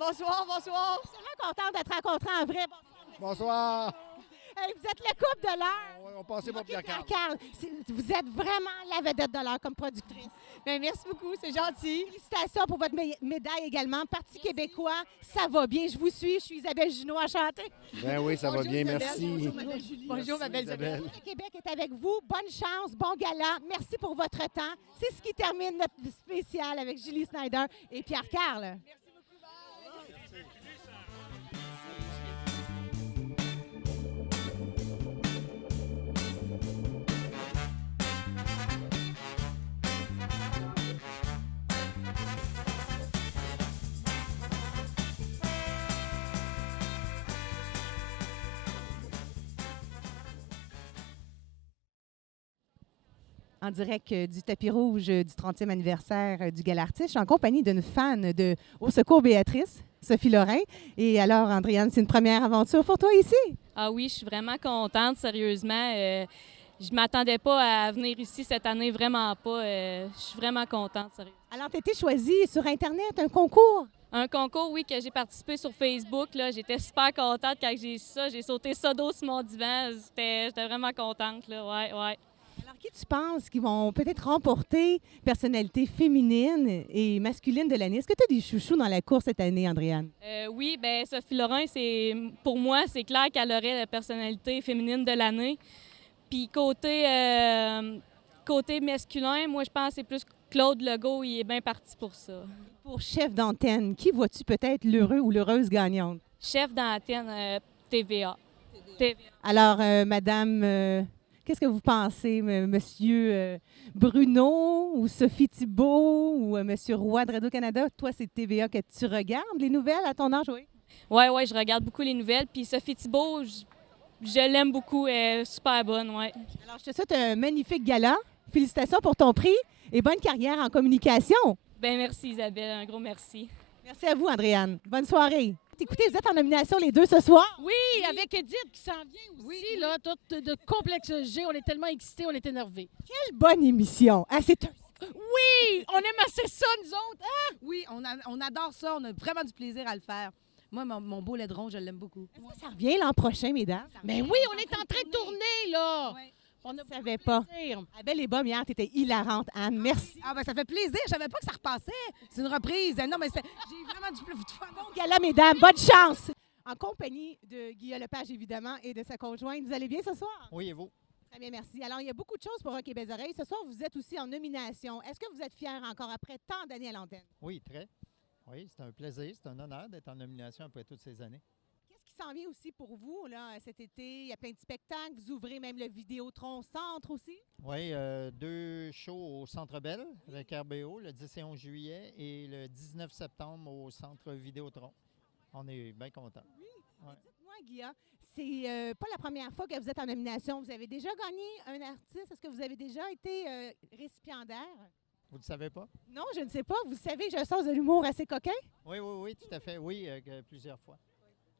Bonsoir, bonsoir. Je suis tellement contente de te rencontrer en vrai. Bonsoir. Hey, vous êtes le couple de l'heure. On passait pour Pierre-Carl. Pierre-Carl, vous êtes vraiment la vedette de l'heure comme productrice. Bien, merci beaucoup, c'est gentil. Félicitations pour votre médaille également. Parti québécois, ça va bien. Je vous suis. Je suis Isabelle Junot, enchantée. Ben oui, ça va Bonjour, bien, Isabelle. merci. Bonjour, Madame Julie. Bonjour, ma belle Isabelle. Le Québec est avec vous. Bonne chance, bon gala. Merci pour votre temps. C'est ce qui termine notre spécial avec Julie Snyder et Pierre-Carl. En direct du tapis rouge du 30e anniversaire du Gala Artiste. Je suis en compagnie d'une fan de Au Secours Béatrice, Sophie Lorrain. Et alors, Andréane, c'est une première aventure pour toi ici? Ah oui, je suis vraiment contente, sérieusement. Je ne m'attendais pas à venir ici cette année, vraiment pas. Je suis vraiment contente, sérieux. Alors, tu as été choisie sur Internet, un concours? Un concours, oui, que j'ai participé sur Facebook. Là, j'étais super contente quand j'ai ça. J'ai sauté ça d'eau sur mon divan. J'étais vraiment contente, là. Ouais, ouais. Alors, qui tu penses qui vont peut-être remporter personnalité féminine et masculine de l'année? Est-ce que tu as des chouchous dans la course cette année, Andréane? Oui, bien, Sophie Lorrain, pour moi, c'est clair qu'elle aurait la personnalité féminine de l'année. Puis côté masculin, moi, je pense que c'est plus Claude Legault, il est bien parti pour ça. Pour chef d'antenne, qui vois-tu peut-être l'heureux ou l'heureuse gagnante? Chef d'antenne TVA. Alors, Madame, qu'est-ce que vous pensez, Monsieur Bruno ou Sophie Thibault ou Monsieur Roy de Radio-Canada? Toi, c'est TVA que tu regardes, les nouvelles à ton âge, oui? Oui, je regarde beaucoup les nouvelles. Puis Sophie Thibault, je l'aime beaucoup, elle est super bonne, oui. Alors, je te souhaite un magnifique gala. Félicitations pour ton prix et bonne carrière en communication. Bien, merci Isabelle, un gros merci. Merci à vous, Andréane. Bonne soirée. Écoutez, vous êtes en nomination les deux ce soir. Oui, avec Edith qui s'en vient aussi, là, tout de complexe G. On est tellement excités, on est énervés. Quelle bonne émission. Ah, c'est Oui, on aime assez ça, nous autres. Hein? Oui, on adore ça. On a vraiment du plaisir à le faire. Moi, mon beau laidron, je l'aime beaucoup. Est-ce que ça revient l'an prochain, mesdames? Mais oui, on est en train de tourner, là. Ouais. On Je ne savais pas. plaisir. À Belle et Bomme, hier, tu étais hilarante, Anne. Merci. Ah, ben ça fait plaisir. Je savais pas que ça repassait. C'est une reprise. Non, mais j'ai vraiment du fun. Bon gala, mesdames. Bonne chance. En compagnie de Guillaume Lepage, évidemment, et de sa conjointe. Vous allez bien ce soir? Oui, et vous? Très bien, merci. Alors, il y a beaucoup de choses pour Rock et Belles Oreilles. Ce soir, vous êtes aussi en nomination. Est-ce que vous êtes fiers encore après tant d'années à l'antenne? Oui, très. Oui, c'est un plaisir, c'est un honneur d'être en nomination après toutes ces années. Qu'est-ce qui s'en vient aussi pour vous là, cet été? Il y a plein de spectacles. Vous ouvrez même le Vidéotron Centre aussi. Oui, 2 shows au Centre Bell avec RBO le 10 et 11 juillet et le 19 septembre au Centre Vidéotron. On est bien contents. Ouais. Dites-moi, Guilla, c'est pas la première fois que vous êtes en nomination. Vous avez déjà gagné un artiste. Est-ce que vous avez déjà été récipiendaire? Vous ne le savez pas? Non, je ne sais pas. Vous savez que j'ai un sens de l'humour assez coquin. Oui, tout à fait. Oui, plusieurs fois.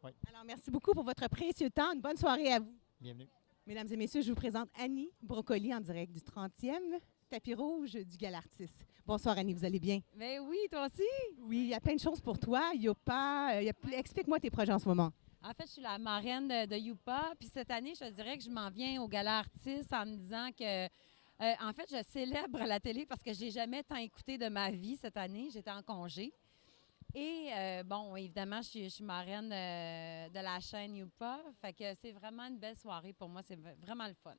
Alors, merci beaucoup pour votre précieux temps. Une bonne soirée à vous. Bienvenue. Mesdames et messieurs, je vous présente Annie Brocoli en direct du 30e tapis rouge du Gala Artiste. Bonsoir Annie, vous allez bien? Mais oui, toi aussi. Oui, il y a plein de choses pour toi. Yopa, explique-moi tes projets en ce moment. En fait, je suis la marraine de Youpa. Puis cette année, je te dirais que je m'en viens au Gala Artiste en me disant que, en fait, je célèbre la télé parce que je n'ai jamais tant écouté de ma vie cette année. J'étais en congé. Et, bon, évidemment, je suis marraine de la chaîne Youpa. Fait que c'est vraiment une belle soirée pour moi. C'est vraiment le fun.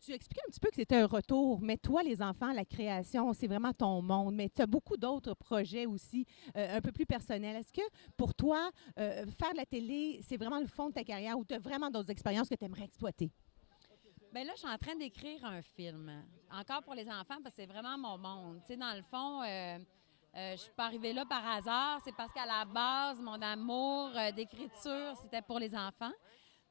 Tu expliquais un petit peu que c'était un retour, mais toi, les enfants, la création, c'est vraiment ton monde. Mais tu as beaucoup d'autres projets aussi, un peu plus personnels. Est-ce que pour toi, faire de la télé, c'est vraiment le fond de ta carrière ou tu as vraiment d'autres expériences que tu aimerais exploiter? Bien là, je suis en train d'écrire un film. Encore pour les enfants, parce que c'est vraiment mon monde. Tu sais, dans le fond, je suis pas arrivée là par hasard. C'est parce qu'à la base, mon amour d'écriture, c'était pour les enfants.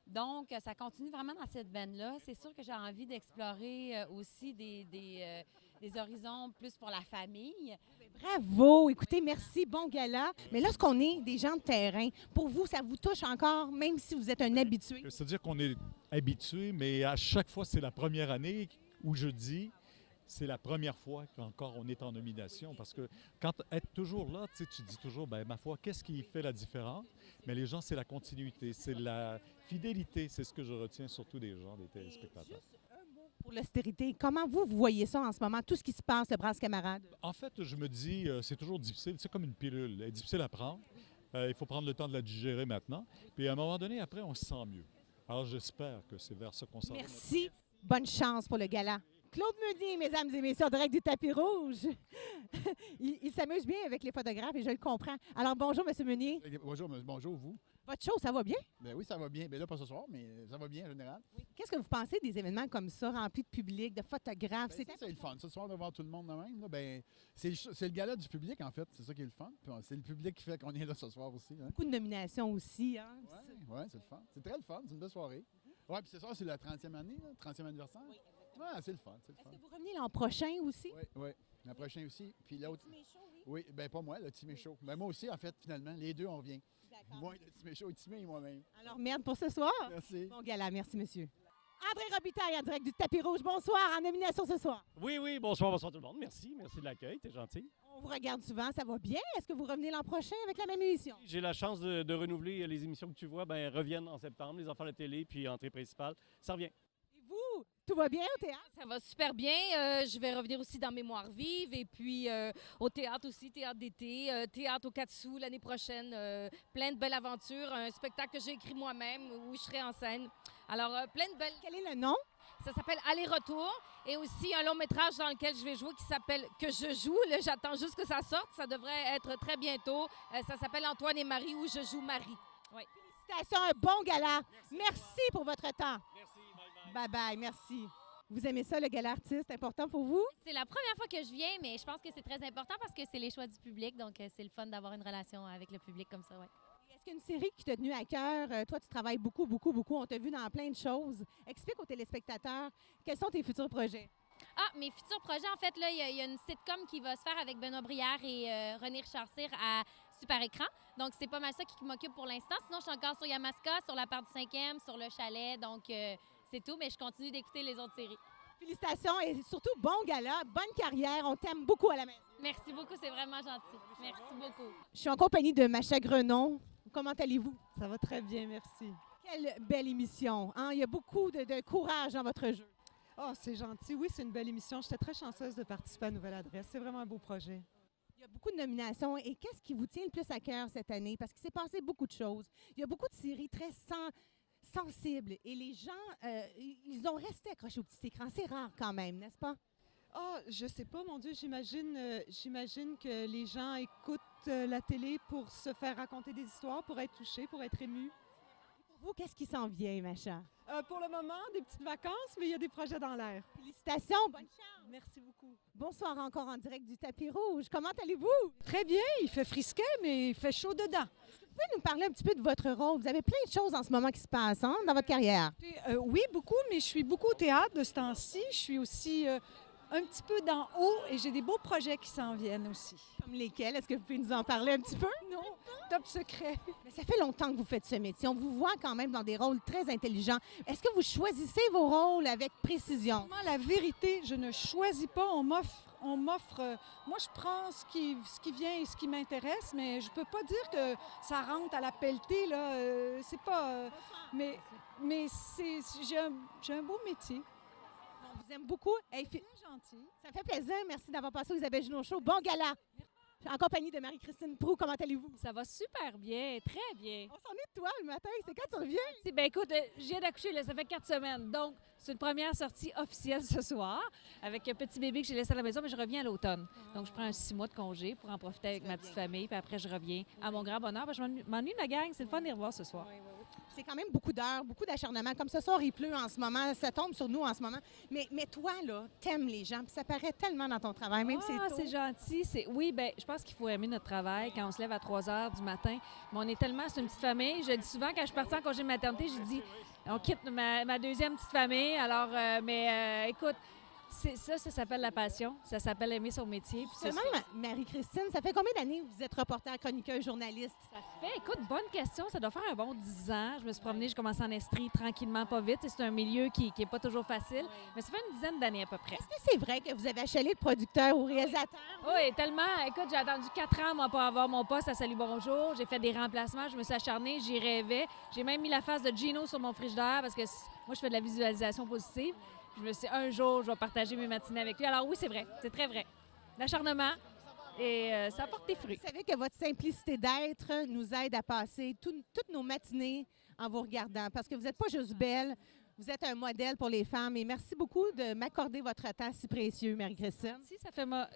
Donc, ça continue vraiment dans cette veine-là. C'est sûr que j'ai envie d'explorer aussi des horizons plus pour la famille. Bravo! Écoutez, merci, bon gala. Mais lorsqu'on est des gens de terrain, pour vous, ça vous touche encore, même si vous êtes un habitué? C'est-à-dire qu'on est habitué, mais à chaque fois, c'est la première année où je dis c'est la première fois qu'encore on est en nomination. Parce que quand être toujours là, tu dis toujours, ben ma foi, qu'est-ce qui fait la différence? Mais les gens, c'est la continuité, c'est la fidélité. C'est ce que je retiens surtout des gens, des téléspectateurs. Pour l'austérité, comment vous voyez ça en ce moment, tout ce qui se passe, le brasse camarade? En fait, je me dis, c'est toujours difficile. C'est comme une pilule. Elle est difficile à prendre. Il faut prendre le temps de la digérer maintenant. Puis à un moment donné, après, on se sent mieux. Alors j'espère que c'est vers ça qu'on s'en va. Merci. Bonne chance pour le gala. Claude Meunier, mesdames et messieurs, en direct du tapis rouge. il s'amuse bien avec les photographes et je le comprends. Alors bonjour, M. Meunier. Bonjour, vous. Votre show, ça va bien? Ben oui, ça va bien. Ben là, pas ce soir, mais ça va bien en général. Qu'est-ce que vous pensez des événements comme ça, remplis de public, de photographes? Ben, c'est le fun. Ce soir, devant tout le monde de même, là, ben, c'est le gala du public, en fait. C'est ça qui est le fun. Puis, c'est le public qui fait qu'on est là ce soir aussi. Hein. Beaucoup de nominations aussi. Hein? Oui, c'est le fun. C'est très le fun. C'est une belle soirée. Oui, puis c'est ça, c'est la 30e année, là, 30e anniversaire. Oui, c'est le fun. Est-ce que vous revenez l'an prochain aussi? Oui, l'an prochain aussi. Puis l'autre. Oui, bien pas moi, le Timé Show. Mais moi aussi, en fait, finalement, les deux, on revient. Moi, le Timé Show et Timé et moi-même. Alors, merde pour ce soir. Merci. Bon gala, merci, monsieur. André Robitaille, en direct du tapis rouge. Bonsoir, en nomination ce soir. Oui, bonsoir tout le monde. Merci de l'accueil, t'es gentil. On vous regarde souvent, ça va bien. Est-ce que vous revenez l'an prochain avec la même émission? J'ai la chance de renouveler les émissions que tu vois, reviennent en septembre, les enfants de la télé, puis entrée principale. Ça revient. Et vous, tout va bien au théâtre? Ça va super bien. Je vais revenir aussi dans Mémoire vive et puis au théâtre aussi, théâtre d'été, théâtre au Katsu l'année prochaine. Plein de belles aventures, un spectacle que j'ai écrit moi-même où je serai en scène. Alors, plein de belles... Quel est le nom? Ça s'appelle Aller-retour et aussi un long métrage dans lequel je vais jouer qui s'appelle Que je joue. Là, j'attends juste que ça sorte. Ça devrait être très bientôt. Ça s'appelle Antoine et Marie où je joue Marie. Oui. Félicitations, un bon gala. Merci pour votre temps. Merci, bye-bye, merci. Vous aimez ça, le gala artiste, important pour vous? C'est la première fois que je viens, mais je pense que c'est très important parce que c'est les choix du public, donc c'est le fun d'avoir une relation avec le public comme ça, ouais. Est-ce qu'il y a une série qui t'a tenu à cœur? Toi, tu travailles beaucoup. On t'a vu dans plein de choses. Explique aux téléspectateurs, quels sont tes futurs projets? Ah, mes futurs projets, en fait, là, il y a une sitcom qui va se faire avec Benoît Brière et René Richard-Cyr à Super Écran. Donc, c'est pas mal ça qui m'occupe pour l'instant. Sinon, je suis encore sur Yamaska, sur la part du 5e, sur le chalet. Donc, c'est tout, mais je continue d'écouter les autres séries. Félicitations et surtout, bon gala, bonne carrière. On t'aime beaucoup à la maison. Merci beaucoup, c'est vraiment gentil. Merci beaucoup. Je suis en compagnie de Macha Grenon. Comment allez-vous? Ça va très bien, merci. Quelle belle émission. Hein? Il y a beaucoup de courage dans votre jeu. Oh, c'est gentil. Oui, c'est une belle émission. J'étais très chanceuse de participer à Nouvelle Adresse. C'est vraiment un beau projet. Il y a beaucoup de nominations. Et qu'est-ce qui vous tient le plus à cœur cette année? Parce qu'il s'est passé beaucoup de choses. Il y a beaucoup de séries très sensibles. Et les gens, ils ont resté accrochés au petit écran. C'est rare quand même, n'est-ce pas? Ah, je sais pas, mon Dieu. J'imagine que les gens écoutent la télé pour se faire raconter des histoires, pour être touchés, pour être émus. Pour vous, qu'est-ce qui s'en vient, Macha? Pour le moment, des petites vacances, mais il y a des projets dans l'air. Félicitations, bonne chance. Merci beaucoup. Bonsoir encore en direct du tapis rouge. Comment allez-vous? Très bien, il fait frisquet, mais il fait chaud dedans. Est-ce que vous pouvez nous parler un petit peu de votre rôle? Vous avez plein de choses en ce moment qui se passent dans votre carrière. Oui, beaucoup, mais je suis beaucoup au théâtre de ce temps-ci. Je suis aussi un petit peu d'en haut et j'ai des beaux projets qui s'en viennent aussi. Comme lesquels? Est-ce que vous pouvez nous en parler un petit peu? Non, top secret. Mais ça fait longtemps que vous faites ce métier. On vous voit quand même dans des rôles très intelligents. Est-ce que vous choisissez vos rôles avec précision? La vérité, je ne choisis pas. On m'offre. Moi, je prends ce qui vient et ce qui m'intéresse, mais je peux pas dire que ça rentre à la pelletée, là. C'est pas. Mais j'ai un beau métier. On vous aime beaucoup. Hey, c'est gentil. Ça fait plaisir. Merci d'avoir passé au Isabelle Junot Show. Bon gala. En compagnie de Marie-Christine Proulx, comment allez-vous? Ça va super bien, très bien. On s'ennuie de toi le matin. C'est quand tu reviens? Ben écoute, je viens d'accoucher, ça fait 4 semaines. Donc, c'est une première sortie officielle ce soir avec un petit bébé que j'ai laissé à la maison, mais je reviens à l'automne. Donc, je prends un 6 mois de congé pour en profiter avec ma petite famille, puis après, je reviens à mon grand bonheur. Je m'ennuie de la gang, c'est le fun de les revoir ce soir. C'est quand même beaucoup d'heures, beaucoup d'acharnement. Comme ce soir, il pleut en ce moment, ça tombe sur nous en ce moment. Mais toi, là, t'aimes les gens, puis ça paraît tellement dans ton travail, même si c'est tôt. C'est gentil. Oui, bien, je pense qu'il faut aimer notre travail quand on se lève à 3 heures du matin. Mais on est tellement, c'est une petite famille. Je dis souvent, quand je suis partie en congé de maternité, je dis, on quitte ma deuxième petite famille. Alors, écoute, Ça s'appelle la passion. Ça s'appelle aimer son métier. Puis c'est Justement, Marie-Christine, ça fait combien d'années que vous êtes reporter, chroniqueuse, journaliste? Ça fait, écoute, bonne question. Ça doit faire un bon 10 ans. Je me suis promenée, j'ai commencé en Estrie tranquillement, pas vite. C'est un milieu qui n'est pas toujours facile, mais ça fait une dizaine d'années à peu près. Est-ce que c'est vrai que vous avez achalé le producteur ou réalisateur? Oui, tellement. Écoute, j'ai attendu 4 ans, moi, pour avoir mon poste à Salut Bonjour. J'ai fait des remplacements, je me suis acharnée, j'y rêvais. J'ai même mis la face de Gino sur mon frigidaire parce que moi, je fais de la visualisation positive. Je me suis dit, un jour, je vais partager mes matinées avec lui. Alors oui, c'est vrai, c'est très vrai. L'acharnement, et ça apporte des fruits. Vous savez que votre simplicité d'être nous aide à passer toutes nos matinées en vous regardant, parce que vous n'êtes pas juste belle, vous êtes un modèle pour les femmes. Et merci beaucoup de m'accorder votre temps si précieux, Marie-Christine. Si,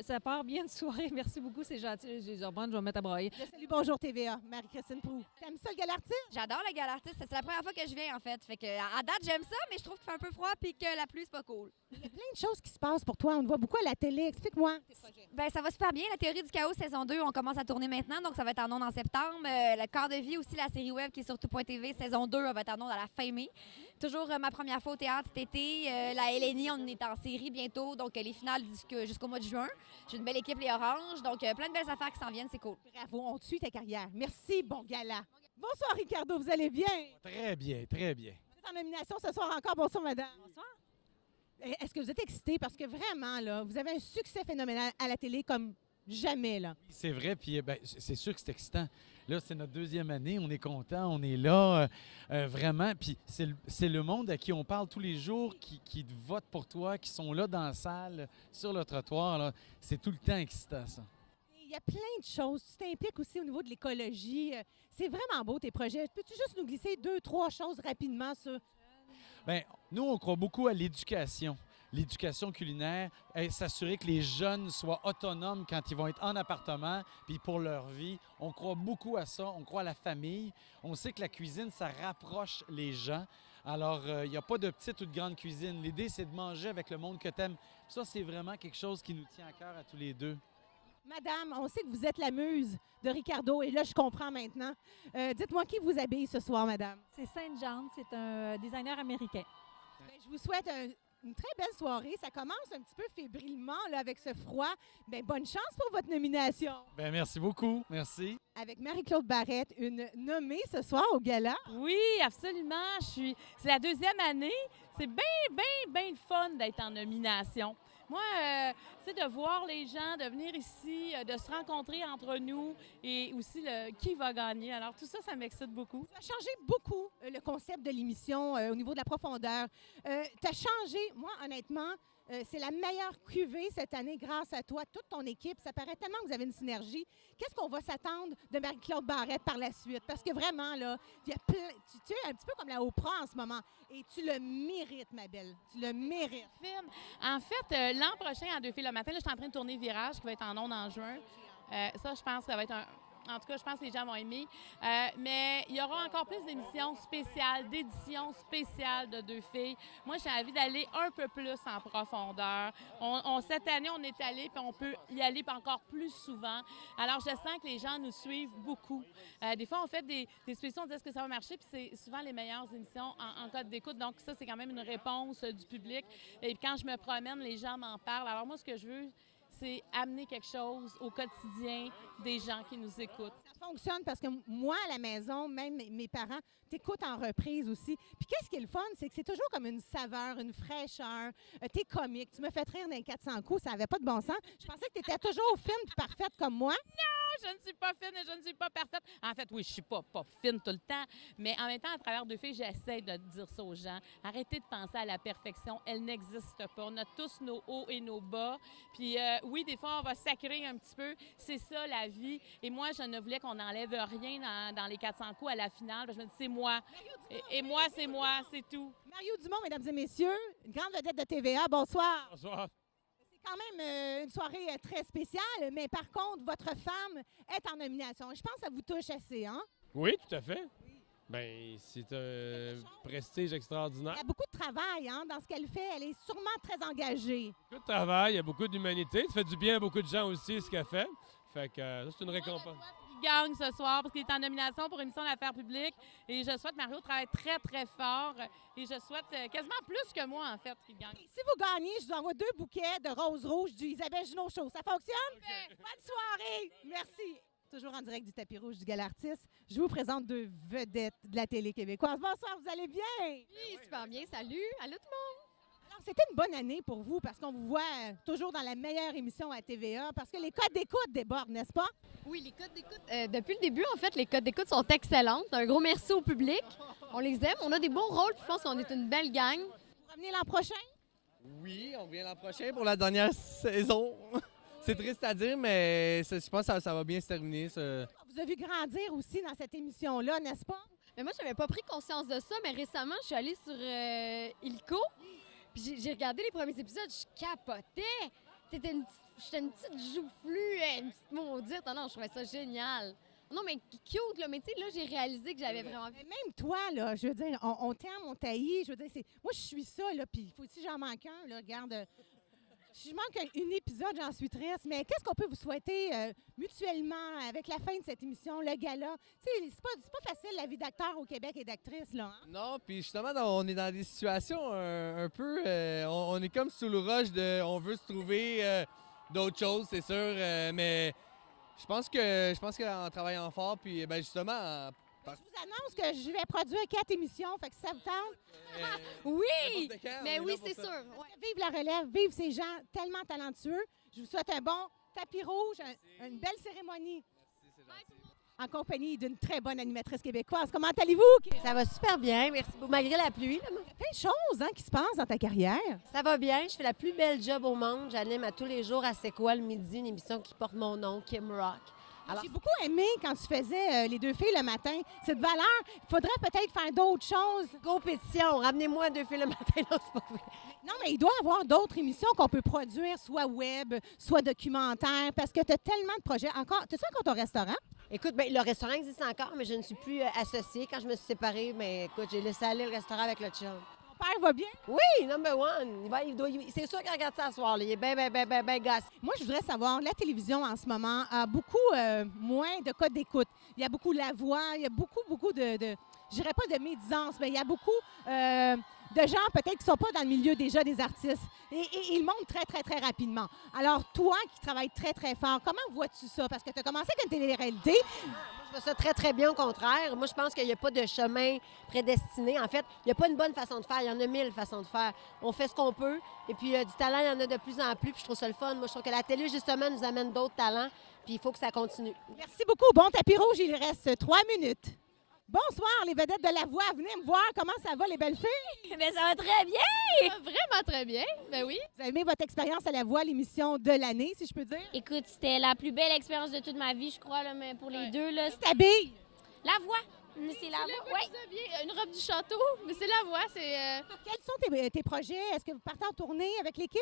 ça part bien de soirée. Merci beaucoup, c'est gentil. Les hormones, je vais me mettre à broyer. Salut, bonjour TVA, Marie-Christine Proulx. T'aimes ça, le Galartiste? J'adore le Galartiste. C'est la première fois que je viens, en fait. Fait que, à date, j'aime ça, mais je trouve qu'il fait un peu froid puis que la pluie, c'est pas cool. Il y a plein de choses qui se passent pour toi. On te voit beaucoup à la télé. Explique-moi. Ben, ça va super bien. La théorie du chaos, saison 2, on commence à tourner maintenant, donc ça va être en ondes en septembre. Le Corps de vie aussi, la série web qui est sur tout.tv, saison 2, elle va être en ondes à la fin mai. Toujours ma première fois au théâtre cet été. La LNI, on est en série bientôt, donc les finales jusqu'au mois de juin. J'ai une belle équipe, les Oranges, donc plein de belles affaires qui s'en viennent, c'est cool. Bravo, on te suit ta carrière. Merci, bon gala. Bonsoir, Ricardo, vous allez bien? Très bien, très bien. Vous êtes en nomination ce soir encore. Bonsoir, madame. Bonsoir. Est-ce que vous êtes excitée? Parce que vraiment, là, vous avez un succès phénoménal à la télé comme jamais, là. C'est vrai, puis c'est sûr que c'est excitant. Là, c'est notre 2e année, on est content, on est là, vraiment. Puis c'est le monde à qui on parle tous les jours, qui vote pour toi, qui sont là dans la salle, sur le trottoir. Là. C'est tout le temps excitant, ça. Il y a plein de choses. Tu t'impliques aussi au niveau de l'écologie. C'est vraiment beau, tes projets. Peux-tu juste nous glisser 2-3 choses rapidement sur... Bien, nous, on croit beaucoup à l'éducation. L'éducation culinaire, s'assurer que les jeunes soient autonomes quand ils vont être en appartement, puis pour leur vie. On croit beaucoup à ça, on croit à la famille. On sait que la cuisine, ça rapproche les gens. Alors, il n'y a pas de petite ou de grande cuisine. L'idée, c'est de manger avec le monde que tu aimes. Ça, c'est vraiment quelque chose qui nous tient à cœur à tous les deux. Madame, on sait que vous êtes la muse de Ricardo, et là, je comprends maintenant. Dites-moi qui vous habille ce soir, madame? C'est Saint-Jean, c'est un designer américain. Bien, je vous souhaite une très belle soirée. Ça commence un petit peu fébrilement là, avec ce froid. Bien, bonne chance pour votre nomination. Bien, merci beaucoup. Merci. Avec Marie-Claude Barrette, une nommée ce soir au gala. Oui, absolument. C'est la 2e année. C'est bien le fun d'être en nomination. Moi, c'est de voir les gens, de venir ici, de se rencontrer entre nous et aussi qui va gagner. Alors, tout ça, ça m'excite beaucoup. Ça a changé beaucoup le concept de l'émission au niveau de la profondeur. Tu as changé, moi, honnêtement, c'est la meilleure cuvée cette année grâce à toi, toute ton équipe. Ça paraît tellement que vous avez une synergie. Qu'est-ce qu'on va s'attendre de Marie-Claude Barrette par la suite? Parce que vraiment, là, il y a tu es un petit peu comme la Oprah en ce moment. Et tu le mérites, ma belle. Tu le mérites. En fait, l'an prochain, à 2 filles le matin, là, je suis en train de tourner Virage, qui va être en ondes en juin. Ça, je pense que ça va être En tout cas, je pense que les gens vont aimer. Mais il y aura encore plus d'émissions spéciales, d'éditions spéciales de 2 filles. Moi, j'ai envie d'aller un peu plus en profondeur. Cette année, on est allé, puis on peut y aller encore plus souvent. Alors, je sens que les gens nous suivent beaucoup. Des fois, on fait des spéciaux, on dit est-ce que ça va marcher, puis c'est souvent les meilleures émissions en code d'écoute. Donc, ça, c'est quand même une réponse du public. Et puis, quand je me promène, les gens m'en parlent. Alors, moi, ce que je veux, c'est amener quelque chose au quotidien des gens qui nous écoutent. Ça fonctionne parce que moi, à la maison, même mes parents, t'écoutent en reprise aussi. Puis qu'est-ce qui est le fun, c'est que c'est toujours comme une saveur, une fraîcheur. T'es comique. Tu me fais rire dans les 400 coups, ça n'avait pas de bon sens. Je pensais que t'étais toujours fine et parfaite comme moi. Non, je ne suis pas fine et je ne suis pas parfaite. En fait, oui, je suis pas fine tout le temps, mais en même temps, à travers 2 filles, j'essaie de dire ça aux gens. Arrêtez de penser à la perfection. Elle n'existe pas. On a tous nos hauts et nos bas. Puis oui, des fois, on va sacrer un petit peu. C'est ça, la vie. Et moi, je ne voulais qu'on n'enlève rien dans les 400 coups à la finale. Je me dis, c'est moi. Et moi, c'est moi. C'est tout. Mario Dumont, mesdames et messieurs, une grande vedette de TVA. Bonsoir. Bonsoir. C'est quand même une soirée très spéciale, mais par contre, votre femme est en nomination. Je pense que ça vous touche assez, hein? Oui, tout à fait. Bien, c'est un prestige extraordinaire. Il y a beaucoup de travail dans ce qu'elle fait. Elle est sûrement très engagée. Beaucoup de travail, il y a beaucoup d'humanité. Ça fait du bien à beaucoup de gens aussi, ce qu'elle fait. Fait que ça, c'est une récompense. Gang ce soir parce qu'il est en nomination pour émission d'affaires publiques. Et je souhaite Mario travaille très, très fort. Et je souhaite quasiment plus que moi, en fait, qu'il gagne. Si vous gagnez, je vous envoie 2 bouquets de roses rouges du Isabelle Junot Show. Ça fonctionne? Bonne soirée! Merci. Toujours en direct du tapis rouge du Gala Artiste, je vous présente 2 vedettes de la télé québécoise. Bonsoir, vous allez bien? Oui, super bien. Salut. Allô tout le monde. Alors, c'était une bonne année pour vous parce qu'on vous voit toujours dans la meilleure émission à TVA parce que les codes d'écoute débordent, n'est-ce pas? Oui, les codes d'écoute, depuis le début, en fait, les codes d'écoute sont excellentes. Un gros merci au public. On les aime. On a des bons rôles. Puis je pense qu'on est une belle gang. Vous revenez l'an prochain? Oui, on revient l'an prochain pour la dernière saison. C'est triste à dire, mais je pense que ça va bien se terminer. Vous avez vu grandir aussi dans cette émission-là, n'est-ce pas? Mais moi, je n'avais pas pris conscience de ça, mais récemment, je suis allée sur Illico. Puis j'ai regardé les premiers épisodes, je capotais. J'étais une petite joufflue, une petite maudite. Non, je trouvais ça génial. Non, mais cute, là. Mais tu sais, là, j'ai réalisé que j'avais vraiment... Mais même toi, là, je veux dire, on t'aime, on t'haït. Je veux dire, moi, je suis ça, là, puis il faut aussi j'en manque un, là, regarde... Si je manque un épisode, j'en suis triste, mais qu'est-ce qu'on peut vous souhaiter mutuellement avec la fin de cette émission, le gala? Tu sais, c'est pas facile la vie d'acteur au Québec et d'actrice, là. Hein? Non, puis justement, on est dans des situations un peu... on est comme sous le rush on veut se trouver d'autres choses, c'est sûr, mais je pense qu'en travaillant fort, puis ben justement... Je vous annonce que je vais produire 4 émissions, fait que ça vous tente? Oui! Mais oui, c'est sûr. Ouais. Vive la relève, vive ces gens tellement talentueux. Je vous souhaite un bon tapis rouge, une belle cérémonie. En compagnie d'une très bonne animatrice québécoise. Comment allez-vous? Ça va super bien, merci beaucoup. Malgré la pluie. Là, il y a plein de choses qui se passent dans ta carrière. Ça va bien. Je fais la plus belle job au monde. J'anime à tous les jours à C'est quoi le midi, une émission qui porte mon nom, Kim Rock. J'ai beaucoup aimé quand tu faisais les 2 filles le matin. Cette valeur, il faudrait peut-être faire d'autres choses. Compétition, ramenez-moi 2 filles le matin. Non, c'est pas vrai. Non, mais il doit y avoir d'autres émissions qu'on peut produire, soit web, soit documentaire, parce que tu as tellement de projets. Tu as encore ton restaurant? Écoute, bien, le restaurant existe encore, mais je ne suis plus associée. Quand je me suis séparée, mais écoute, j'ai laissé aller le restaurant avec le chum. Ton père va bien? Oui, number one. C'est sûr qu'il regarde ça ce soir. Là. Il est bien gosse. Moi, je voudrais savoir, la télévision en ce moment a beaucoup moins de codes d'écoute. Il y a beaucoup la voix, il y a beaucoup de je dirais pas de médisance, mais il y a beaucoup de gens peut-être qui ne sont pas dans le milieu déjà des artistes. Et ils montent très, très, très rapidement. Alors, toi qui travailles très, très fort, comment vois-tu ça? Parce que tu as commencé avec une télé-réalité. Moi, je vois ça très, très bien, au contraire. Moi, je pense qu'il n'y a pas de chemin prédestiné. En fait, il n'y a pas une bonne façon de faire. Il y en a 1000 façons de faire. On fait ce qu'on peut. Et puis, du talent, il y en a de plus en plus. Puis, je trouve ça le fun. Moi, je trouve que la télé, justement, nous amène d'autres talents. Puis, il faut que ça continue. Merci beaucoup. Bon tapis rouge, il reste 3 minutes. Bonsoir, les vedettes de la voix. Venez me voir. Comment ça va, les belles filles? Bien, ça va très bien! Ça va vraiment très bien. Ben oui. Vous avez aimé votre expérience à la voix, l'émission de l'année, si je peux dire? Écoute, c'était la plus belle expérience de toute ma vie, je crois, là, mais pour les deux. Là, tu t'habilles? La voix. C'est la voix. Ouais. Une robe du château, mais c'est la voix. Quels sont tes projets? Est-ce que vous partez en tournée avec l'équipe?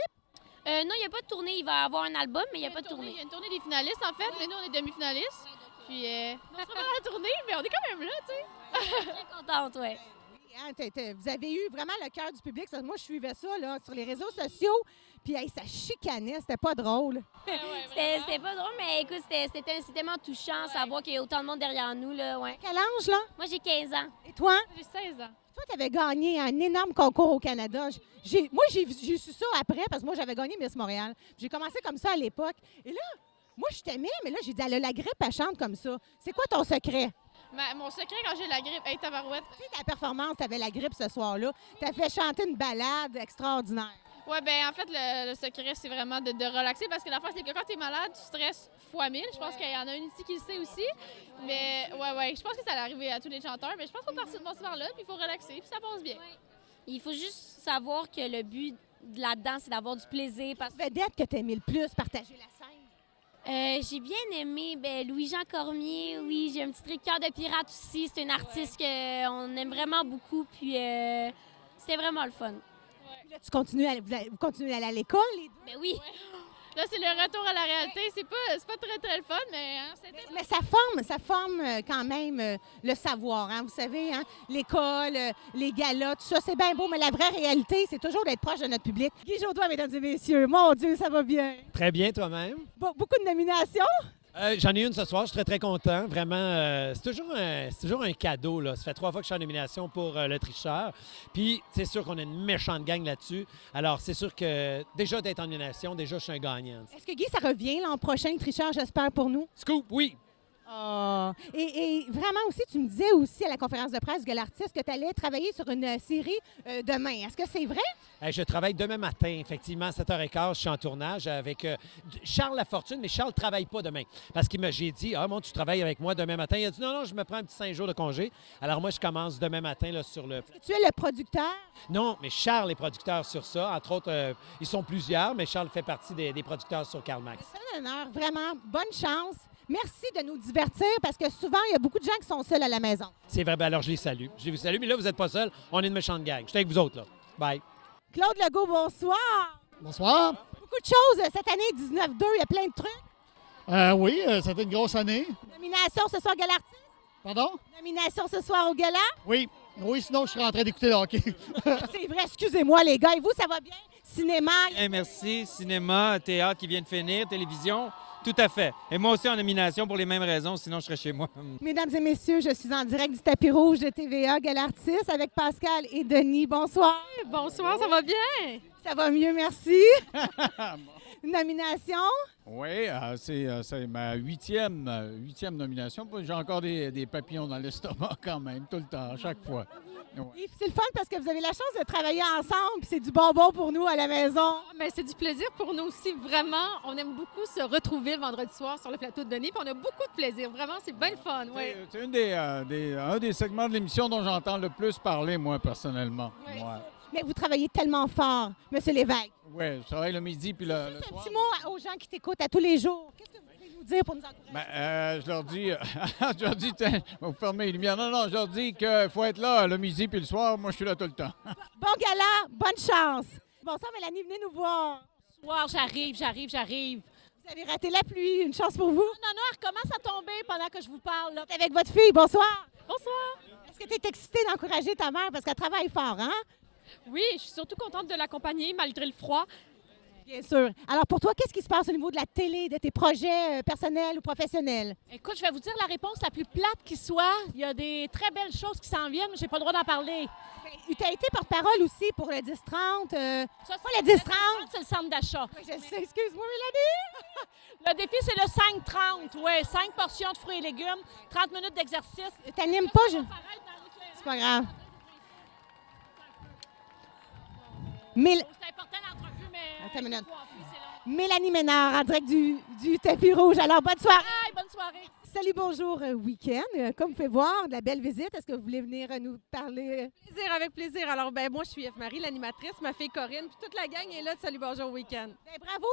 Non, il n'y a pas de tournée. Il va y avoir un album, mais il n'y a pas de tournée. Il y a une tournée des finalistes, en fait, mais nous, on est demi-finalistes. Puis, on se prépare à la tournée, mais on est quand même là, tu sais. Très contente, oui. Vous avez eu vraiment le cœur du public. Moi, je suivais ça là, sur les réseaux sociaux. Puis, ça chicanait. C'était pas drôle. C'était pas drôle, mais écoute, c'était tellement touchant de savoir qu'il y a autant de monde derrière nous. Là, ouais. Quel âge, là? Moi, j'ai 15 ans. Et toi? J'ai 16 ans. Toi, tu avais gagné un énorme concours au Canada. Moi, j'ai su ça après parce que moi, j'avais gagné Miss Montréal. J'ai commencé comme ça à l'époque. Et là, moi, je t'aimais, mais là, j'ai dit, elle a la grippe, elle chante comme ça. C'est quoi ton secret? Mon secret quand j'ai la grippe, tabarouette. Tu sais, ta performance, tu avais la grippe ce soir-là. Tu as fait chanter une balade extraordinaire. Oui, bien, en fait, le secret, c'est vraiment de relaxer parce que la fois, c'est que quand tu es malade, tu stresses fois 1000. Je pense qu'il y en a une ici qui le sait aussi. Mais, ouais, je pense que ça allait arriver à tous les chanteurs. Mais je pense qu'on part ce soir-là, puis il faut relaxer, puis ça passe bien. Il faut juste savoir que le but de là-dedans, c'est d'avoir du plaisir. Vedette que tu aimais le plus partager la scène? J'ai bien aimé Louis-Jean Cormier. Oui, j'ai un petit truc cœur de pirate aussi. C'est une artiste qu'on aime vraiment beaucoup. Puis c'était vraiment le fun. Puis là, vous continuez à aller à l'école, les deux? Ben oui. Ouais. Là, c'est le retour à la réalité. C'est pas très, très le fun, mais... Mais ça forme quand même le savoir, hein? Vous savez, hein? L'école, les galas, tout ça, c'est bien beau, mais la vraie réalité, c'est toujours d'être proche de notre public. Guy Jodoin, mesdames et messieurs, mon Dieu, ça va bien. Très bien, toi-même. Beaucoup de nominations? J'en ai une ce soir, je suis très, très content. Vraiment, c'est toujours un cadeau. Là. Ça fait 3 fois que je suis en nomination pour Le Tricheur. Puis, c'est sûr qu'on a une méchante gang là-dessus. Alors, c'est sûr que déjà d'être en nomination, déjà, je suis un gagnant. Est-ce que Guy, ça revient l'an prochain, le Tricheur, j'espère, pour nous? Scoop, oui. Ah. Et vraiment aussi, tu me disais aussi à la conférence de presse de l'artiste que tu allais travailler sur une série demain. Est-ce que c'est vrai? Je travaille demain matin, effectivement, à 7h15. Je suis en tournage avec Charles Lafortune, mais Charles ne travaille pas demain. Parce que j'ai dit, tu travailles avec moi demain matin. Il a dit, non, je me prends un petit 5 jours de congé. Alors moi, je commence demain matin là, sur le... Est-ce que tu es le producteur? Non, mais Charles est producteur sur ça. Entre autres, ils sont plusieurs, mais Charles fait partie des producteurs sur Karl Max. C'est un honneur, vraiment. Bonne chance. Merci de nous divertir parce que souvent, il y a beaucoup de gens qui sont seuls à la maison. C'est vrai, alors je les salue. Je les salue, mais là, vous n'êtes pas seuls. On est une méchante gang. Je suis avec vous autres, là. Bye. Claude Legault, bonsoir. Bonsoir. Beaucoup de choses. Cette année, 19-2, il y a plein de trucs. Oui, c'était une grosse année. Nomination ce soir, Gala Artiste. Pardon? Nomination ce soir au Gala. Oui, sinon je serais en train d'écouter le hockey. C'est vrai, excusez-moi les gars. Et vous, ça va bien? Cinéma? Merci. Cinéma, théâtre qui vient de finir, télévision. Tout à fait. Et moi aussi en nomination pour les mêmes raisons, sinon je serais chez moi. Mesdames et messieurs, je suis en direct du tapis rouge de TVA Gala Artiste avec Pascal et Denis. Bonsoir. Bonsoir, ça va bien? Ça va mieux, merci. Nomination? Oui, c'est ma huitième nomination. J'ai encore des papillons dans l'estomac quand même, tout le temps, à chaque fois. Ouais. C'est le fun parce que vous avez la chance de travailler ensemble, puis c'est du bonbon pour nous à la maison. Mais c'est du plaisir pour nous aussi, vraiment. On aime beaucoup se retrouver le vendredi soir sur le plateau de Denis, puis on a beaucoup de plaisir. Vraiment, c'est bien le fun. Ouais. C'est un des segments de l'émission dont j'entends le plus parler, moi, personnellement. Ouais. Ouais. Mais vous travaillez tellement fort, M. Lévesque. Oui, je travaille le midi puis le soir. Un petit mot aux gens qui t'écoutent à tous les jours. Qu'est-ce que vous pouvez nous dire pour nous encourager? Je leur dis, tiens, vous fermez les lumières. Non, je leur dis qu'il faut être là le midi puis le soir. Moi, je suis là tout le temps. Bon gala, bonne chance. Bonsoir, Mélanie, venez nous voir. Bonsoir, j'arrive. Vous avez raté la pluie, une chance pour vous. Non, elle recommence à tomber pendant que je vous parle. Là. Avec votre fille, bonsoir. Bonsoir. Est-ce que tu es excitée d'encourager ta mère parce qu'elle travaille fort, hein? Oui, je suis surtout contente de l'accompagner malgré le froid. Bien sûr. Alors pour toi, qu'est-ce qui se passe au niveau de la télé, de tes projets personnels ou professionnels? Écoute, je vais vous dire la réponse la plus plate qui soit. Il y a des très belles choses qui s'en viennent, mais j'ai pas le droit d'en parler. Tu as été porte-parole aussi pour le 10-30. Ça, pas le 10-30? C'est le centre d'achat. Oui, je sais, excuse-moi, Mélanie. Le défi, c'est le 5-30. Oui, 5 portions de fruits et légumes, 30 minutes d'exercice. T'animes pas, C'est pas grave. C'est important l'entrevue, mais... Attends une minute. Mélanie Ménard, en direct du tapis rouge. Alors, bonne soirée. Hi, bonne soirée. Salut, bonjour, week-end. Comme vous pouvez voir, de la belle visite. Est-ce que vous voulez venir nous parler? Avec plaisir. Alors, moi, je suis Eve-Marie, l'animatrice. Ma fille Corinne, puis toute la gang est là de Salut, bonjour, week-end. Bravo,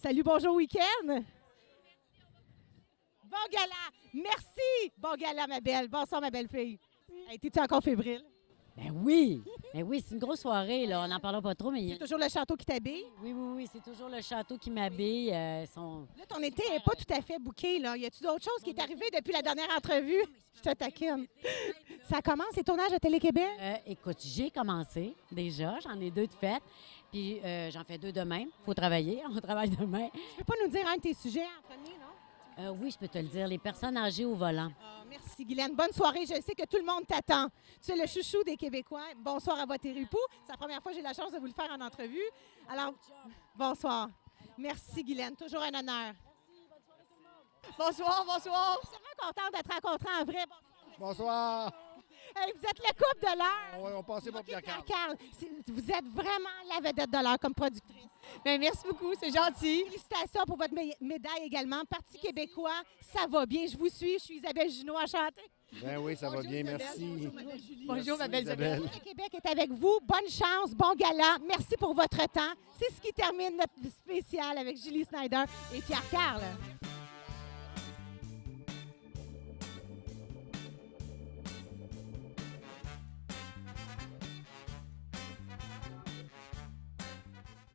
Salut, bonjour, week-end. Bon gala. Merci. Bon gala, ma belle. Bonsoir, ma belle fille. Hey, t'es-tu encore fébrile? Ben oui, c'est une grosse soirée, là. On n'en parlera pas trop, mais... C'est toujours le château qui t'habille? Oui, c'est toujours le château qui m'habille. Là, ton été n'est pas tout à fait bouqué, là. Y a-tu d'autres choses qui est arrivé depuis la dernière entrevue? Je te taquine. Ça commence, les tournages à Télé-Québec? Écoute, j'ai commencé déjà. J'en ai 2 de faites. Puis j'en fais 2 demain. Il faut travailler. On travaille demain. Tu peux pas nous dire un de tes sujets en premier, non? Oui, je peux te le dire. Les personnes âgées au volant. Merci, Guylaine. Bonne soirée. Je sais que tout le monde t'attend. Tu es le chouchou des Québécois. Bonsoir à votre époux. C'est la première fois que j'ai la chance de vous le faire en entrevue. Alors, bonsoir. Merci, Guylaine. Toujours un honneur. Bonsoir. Je suis vraiment contente d'être rencontrée en vrai. Bonsoir. Hey, vous êtes le couple de l'heure. Oui, on passait pour Pierre-Carl. Vous êtes vraiment la vedette de l'heure comme productrice. Bien, merci beaucoup, c'est gentil. Félicitations pour votre médaille également. Parti québécois, ça va bien. Je vous suis. Je suis Isabelle Junot à chanter. Ben oui, ça va bien, merci. Bonjour, ma belle Isabelle. Le Québec est avec vous. Bonne chance, bon gala. Merci pour votre temps. C'est ce qui termine notre spécial avec Julie Snyder et Pierre-Carl.